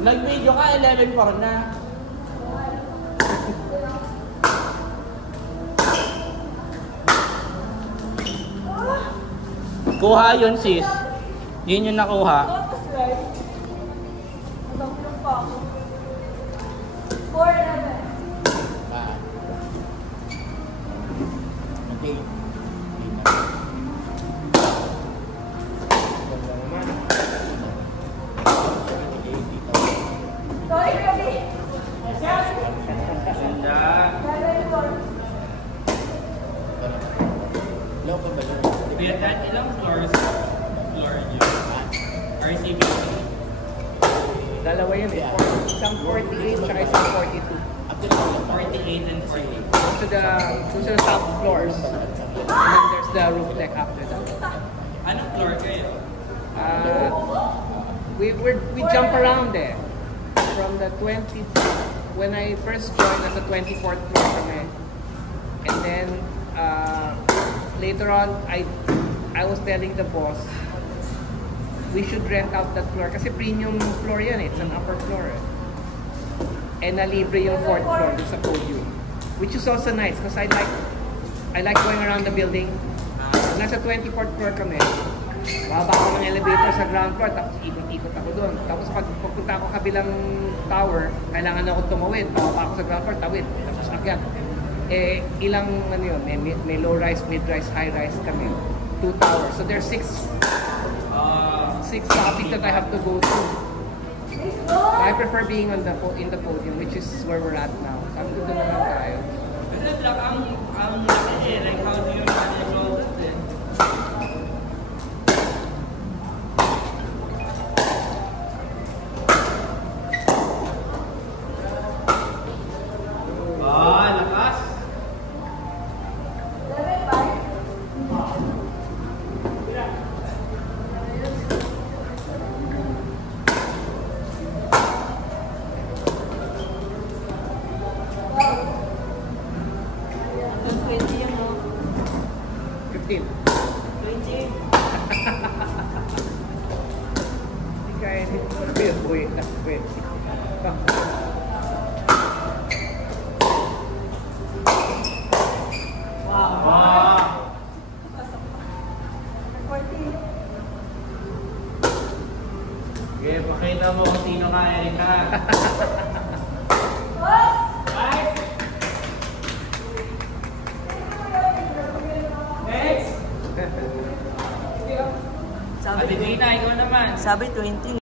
Nag-video ka, 11-4 na. Kuha yun, sis. Yun yung nakuha. Okay. Ilang floors? Floor niyo? RCB? Dalawa yun eh. Isang 48 tsaka isang 42. 48 and 48. Those are the top floors. And then there's the roof deck after that. Anong floor kayo? We jump around there. From the 20th, when I first joined as a 24th floor kami. And then later on, I was telling the boss, we should rent out that floor. Kasi premium floor yan, it's an upper floor. And nalibre yung 4th floor sa podium. Which is also nice because I like going around the building. Nasa 24th floor kami. Bababa ako ng elevator sa ground floor, tapos ikot-ikot ako doon. Tapos pag pupunta ako kabilang tower, kailangan ako tumawid. Bababa ako sa ground floor, tawid. Tapos akyat. Eh, ilang ano yun, may low-rise, mid-rise, high-rise kami. 2 towers. So there's 6 topics that I have to go to. So I prefer being in the podium, which is where we're at now. Sabi ko doon naman tayo. Pero like, ang laki eh. Like, how do you manage all this eh? Lakas! Okay, pakita mo kung sino ka, Erika. Next! Sabi Gina, ikaw naman. Sabi 20.